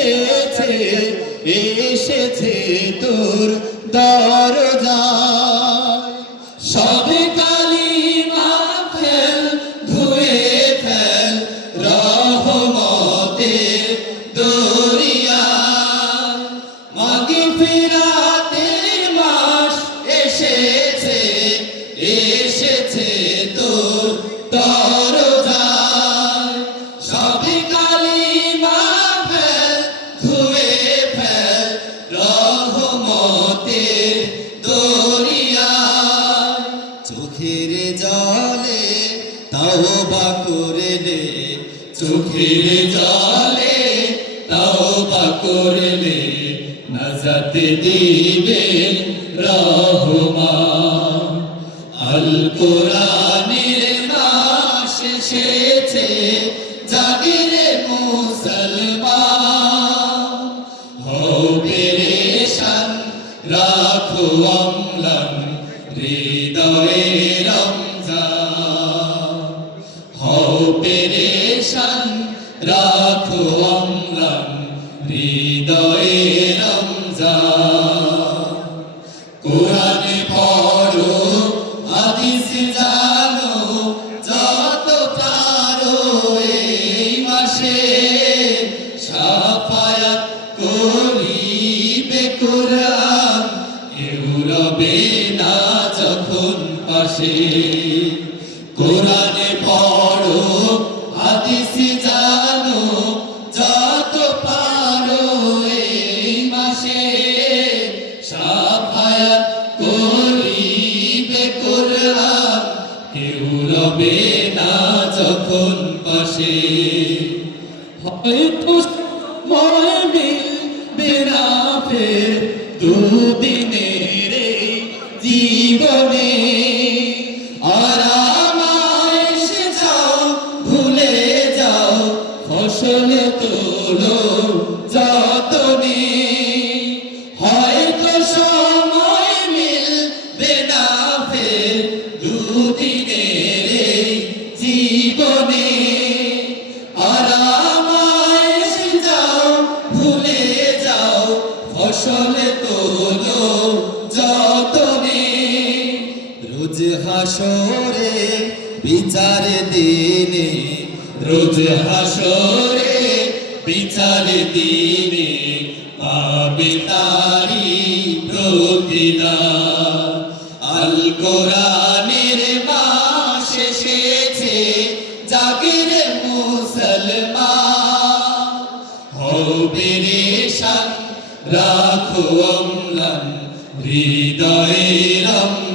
এসেছে এসেছে তোর দরজায় সব কালিমা ফেল ধুয়ে ফেল রহমতের দরিয়া মাগফিরাতের মাস এসেছে এসেছে তোর দরজায় সব কালিমা ফেল ধুয়ে ফেল রহমতের দরিয়া চোখের জলে তাওবা করলে চোখের জলে তাওবা করলে নাজাত দিবে রহমান আল কোরআনের মাস এসেছে জাগিরে মুসলমান হও পেরেশান রাখো অম্লান হৃদয়ে রমজান হও পেরেশান রাখো অম্লান হৃদয়ে রমজান কোরআন পড়ো হাদিস জানো যত পারো এই মাসে শাফায়াত করিবে কোরআন কেউ রবে না যখন পাশে কোরআন পড়ো হাদিস জানো যত পারো এই মাসে শাফায়াত করিবে কোরআন কেউ রবে না যখন পাশে হয়তো সময় মিলবে না ফের দুদিনের এই জীবনে আর আমায় এসে যাও ভুলে যাও ফসল তোলো যতনে হয়তো সময় মিলবে না ফের দুদিনের এই জীবনে আর আমায় এসে যাও ভুলে যাও ফসল তোলো যতনে রোজ হাসরে বিচার দিনে রোজ হাসরে বিচার দিনে পাবে তারি প্রতিদান আল কোরআনের মাস এসেছে জাগিরে মুসলমান হও পেরেশান রাখো অম্লান হৃদয়ে রমজান